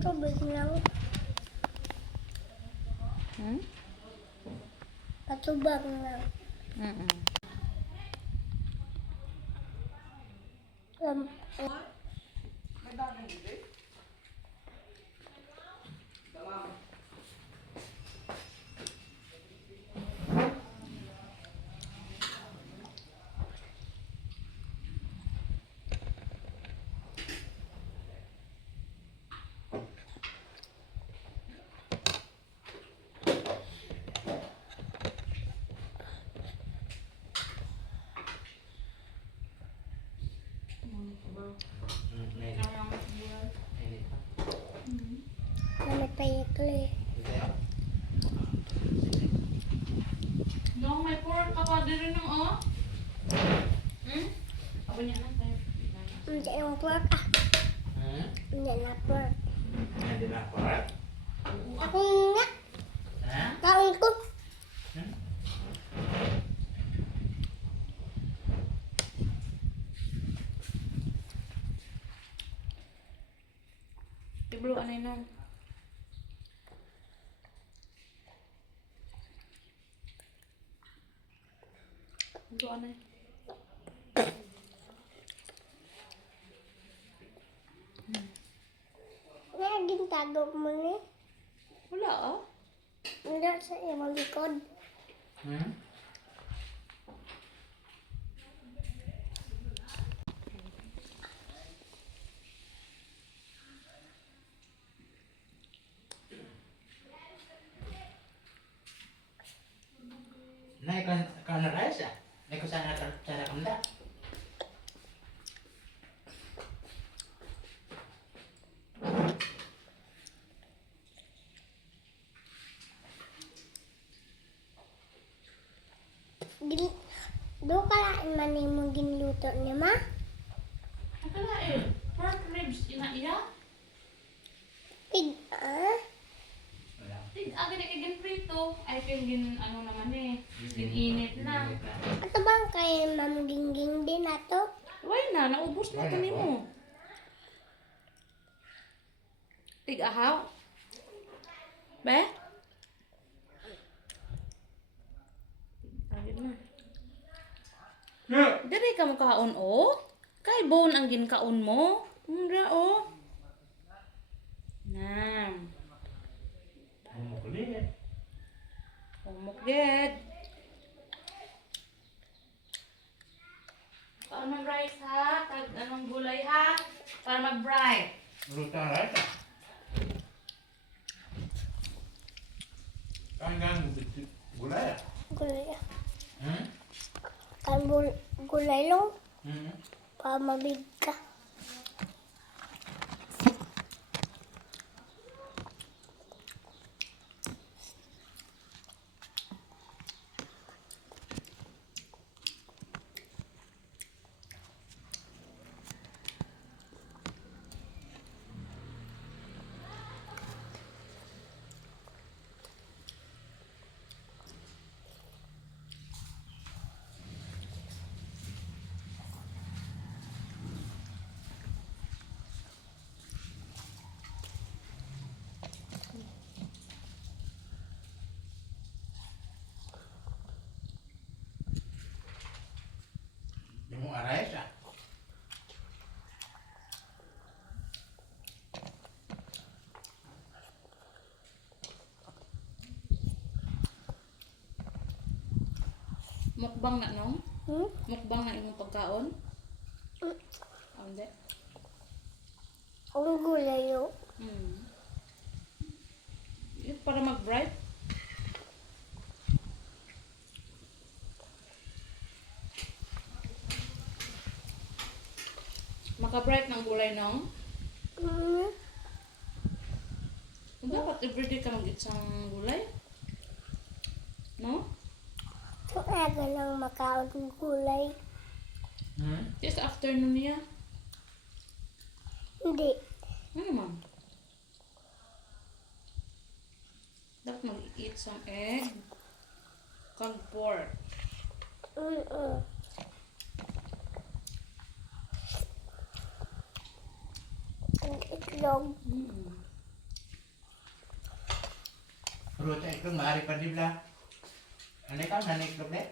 Tubig lang. Patubang lang. Um, May payakli. Dong, may pork ka pa din ng oh. Apa niya lang tayo? Hindi yung pork Hindi na pork. Hindi na pork? Ako nga. Ha? Kaon ko. Tiblo anay nang. Tiblo anay. Naging tago mo ni. Wala oh. Hindi sa iyong likod. Naik ka na rice ah? Naik ko sana kanda. Do kalain man mo ginluto ni ma? Akala eh. Pork ribs ina iya. Wala. Agad na kagin prito. Ay kagin ano naman eh. Init na. Ato bang kay Ma'am Gingging din ato? Why na? Naubos na Wala ito po. mo. Tig-ahaw. Be? Agad na. Diri ka mo kaon o? Kay bone ang ginkaon mo. Mura o. Nam. Ano ko lihat? Umukged. Kaon ng rice ha. Tag anong gulay ha. Para mag-bright. Lutang rice ah? Kanggang gulay ah? Gulay. Hmm? Kan gulay lang. Hmm? Pa mabig ka. Yung rice ah? Mukbang na no? Hmm? Mukbang na imong pagkaon? Hindi. Ang gulay yun. Para mag-bright? Maka-bright ng gulay no? Dapat everyday ka mag-itsang gulay? No? So, aga lang makaon ng gulay. Hmm? Just afternoon niya. Hindi. Ano man? Dapat mag-eat some egg. Kag pork. Ang itlog. Ruta itlog, maaari pa di bla. Ano ikaw, nanay itlog na?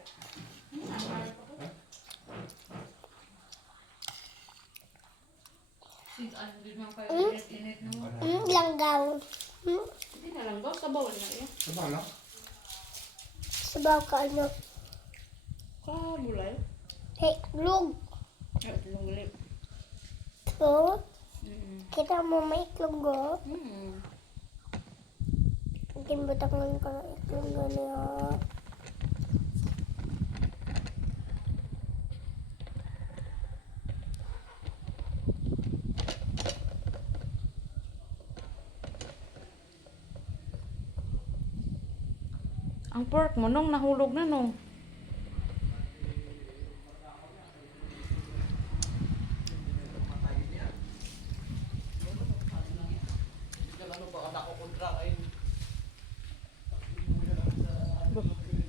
Sig ano din mga kayo init no. Langgaw. Hindi na lang daw sabaw na iya. Diba, no? Sabaw ka ano. Bulay. Hey, itlog. Ay, itlog ulit. So, kita mo may itlog go. Kinbutak mo ka ng itlog go niya. Ang pork mo nung nahulog na nung.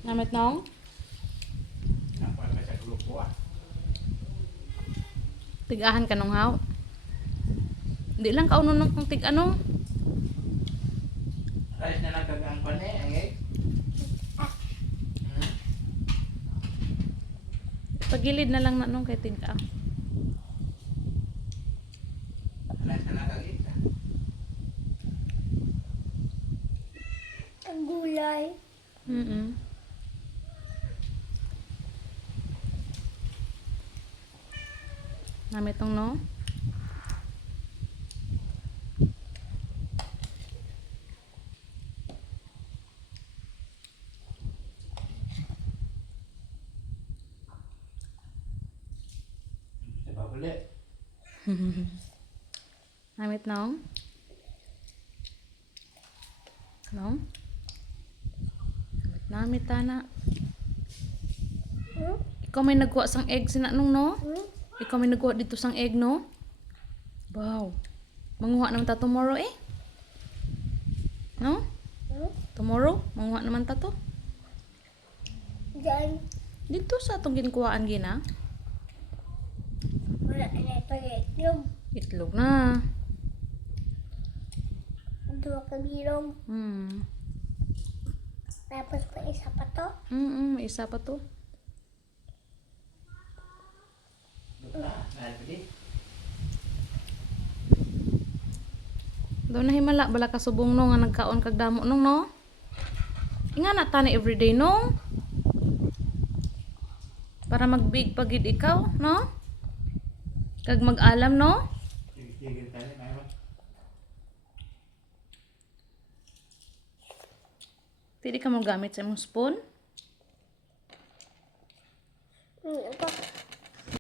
Namit nong? Ako ay sa tulog ko ah. Tigahan ka nung haw. Hindi lang kauno nung kung tig ano. Rice na nagkagaan ko na eh, ang egg. Pagilid na lang na nung kay tiga. Rice na nagkagita. Ang gulay. Namit nung no? Diba ulit? Namit nung? No? Namit tana. Ikaw may nagkuha sang egg sina nung no? Ikaw may nagkuha dito sang egg no? Wow. Manguha naman ta tomorrow eh. No? Tomorrow, manguha naman ta to. Diyan, Dito sa atong ginkuhaan gina. wala na ito yung itlog. Itlog na. Dua ka bilog. Tapos pa isa pa to. May isa pa to. Diba? Maaari pa di. Daw na himala bala ka subong no nga nagkaon kag damo nung no. Inga na tani everyday no. Para magbig pagid ikaw no. Kag mag-alam no. Sige tayo, mayroon. Dili ka mo gamit sa imong spoon. Ito.